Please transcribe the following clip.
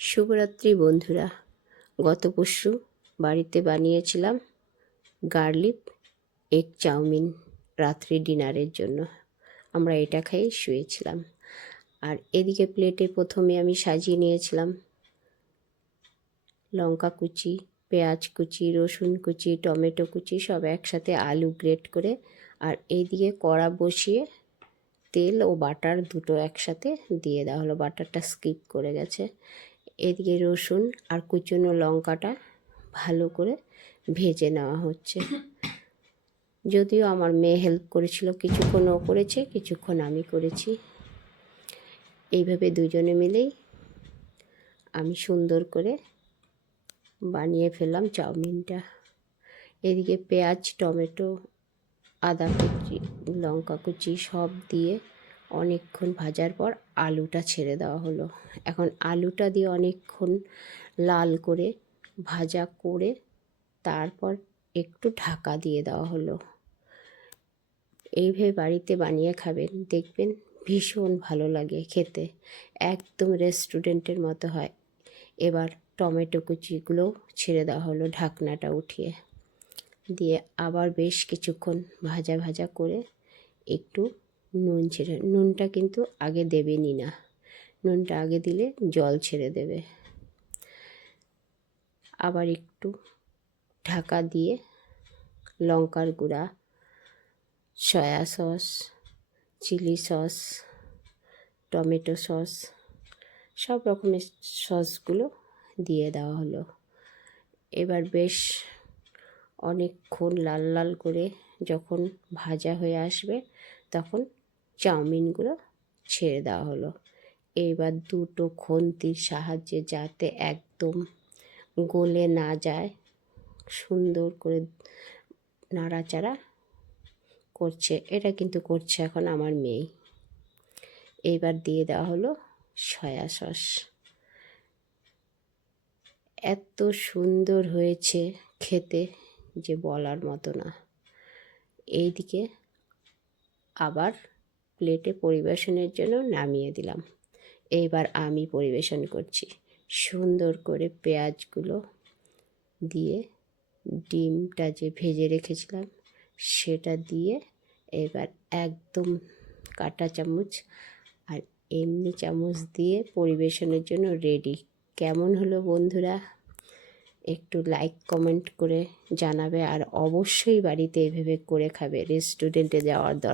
শুভরাত্রি বন্ধুরা। গত পরশু বাড়িতে বানিয়েছিলাম গার্লিক এগ চাউমিন রাত্রি ডিনারের জন্য। আমরা এটা খেয়েই শুয়েছিলাম। আর এদিকে প্লেটে প্রথমে আমি সাজিয়ে নিয়েছিলাম লঙ্কা কুচি, পেঁয়াজ কুচি, রসুন কুচি, টমেটো কুচি সব একসাথে, আলু গ্রেট করে। আর এইদিকে কড়া বসিয়ে তেল ও বাটার দুটো একসাথে দিয়ে দেওয়া হলো, বাটারটা স্কিপ করে গেছে। এদিকে রসুন আর কুচনো লঙ্কাটা ভালো করে ভেজে নেওয়া হচ্ছে। যদিও আমার মেয়ে হেল্প করেছিল, কিছুক্ষণ ও করেছে, কিছুক্ষণ আমি করেছি। এইভাবে দুজনে মিলেই আমি সুন্দর করে বানিয়ে ফেললাম চাউমিনটা। এদিকে পেঁয়াজ, টমেটো, আদা কুচি, লঙ্কা কুচি সব দিয়ে অনেকক্ষণ ভাজার পর আলুটা ছেড়ে দেওয়া হলো। এখন আলুটা দিয়ে অনেকক্ষণ লাল করে ভাজা করে তারপর একটু ঢাকা দিয়ে দেওয়া হলো। এইভাবে বাড়িতে বানিয়ে খাবেন, দেখবেন ভীষণ ভালো লাগে খেতে, একদম রেস্টুরেন্টের মতো হয়। এবার টমেটো কুচিগুলো ছেড়ে দেওয়া হলো ঢাকনাটা উঠিয়ে দিয়ে, আবার বেশ কিছুক্ষণ ভাজা ভাজা করে একটু নুন ছেড়ে, নুনটা কিন্তু আগে দেবেনই না, নুনটা আগে দিলে জল ছেড়ে দেবে। আবার একটু ঢাকা দিয়ে লঙ্কার গুঁড়া, soya sauce, chilli sauce, tomato sauce সব রকমের সসগুলো দিয়ে দেওয়া হলো। এবার বেশ অনেকক্ষণ লাল লাল করে যখন ভাজা হয়ে আসবে তখন চাউমিনগুলো ছেড়ে দেওয়া হলো। এবার দুটো খুন্তির সাহায্যে যাতে একদম গলে না যায় সুন্দর করে নাড়াচাড়া করছে, এটা কিন্তু করছে এখন আমার মেয়ে। এইবার দিয়ে দেওয়া হলো সয়া সস। এত সুন্দর হয়েছে খেতে যে বলার মতো না। এইদিকে আবার প্লেটে পরিবেশনের জন্য নামিয়ে দিলাম। এইবার আমি পরিবেশন করছি সুন্দর করে পেঁয়াজগুলো দিয়ে, ডিমটা যে ভেজে রেখেছিলাম সেটা দিয়ে। এবার একদম কাঁটা চামচ আর এমনি চামচ দিয়ে পরিবেশনের জন্য রেডি। কেমন হলো বন্ধুরা? একটু লাইক কমেন্ট করে জানাবে, আর অবশ্যই বাড়িতে এভাবে করে খাবে, রেস্টুরেন্টে যাওয়ার দরকার।